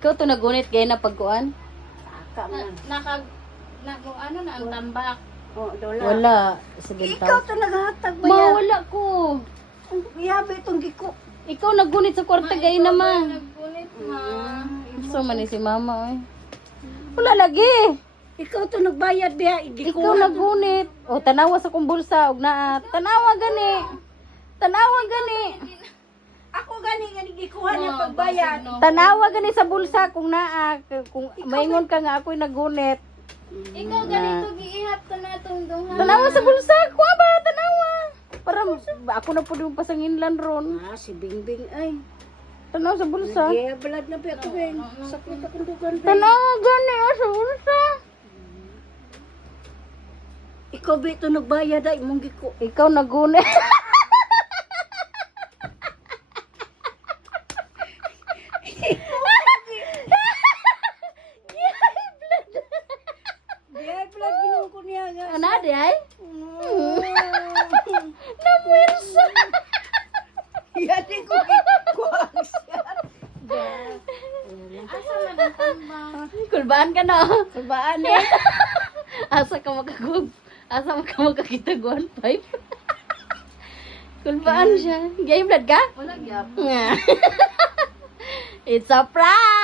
Ikaw to nagunit kaya na pagkuan? Saka man. Kung ano na ang tambak. Oh, dola. Wala. 7,000. Ikaw to naghatag ba Ma, yan? wala ko. Yabe itong giko. Ikaw nagunit sa kwarta gaya naman. Nagpunit ma. So man si mama oy. Wala lagi. Ikaw to nagbayad biya. Ikaw nagunit. O tanawa sa kong bulsa og naa. Tanawa gani. Tanawa gani. Ako gani gikuha niya pagbayad. Tanawa gani sa bulsa kung naa. Kung maingon ka nga ako'y nagunit. Ikaw ganito giihap ka na itong duha. Tanawa sa bulsa. Kuha ba? Tanawa. Para ako na po yung pasanginlan ron. Ah, si Bingbing ay. Tanawa sa bulsa. Yeah, balad na biya ko ben. Sakit akong dugan ben. Tanawa gani sa bulsa. Ikaw ba ito nagbayad ay mong giko. Ikaw nagunit. Yeah, balad ginong ko niya nga. Ano di ay? Namwirsa. Yati ko gikuha siya. Asa man ang tambak? Kulbaan ka na. Sabaan eh. Asa ka makakita guan pipe. Kulbaan siya. Gay blood ka? Wala gyap. It's a prank!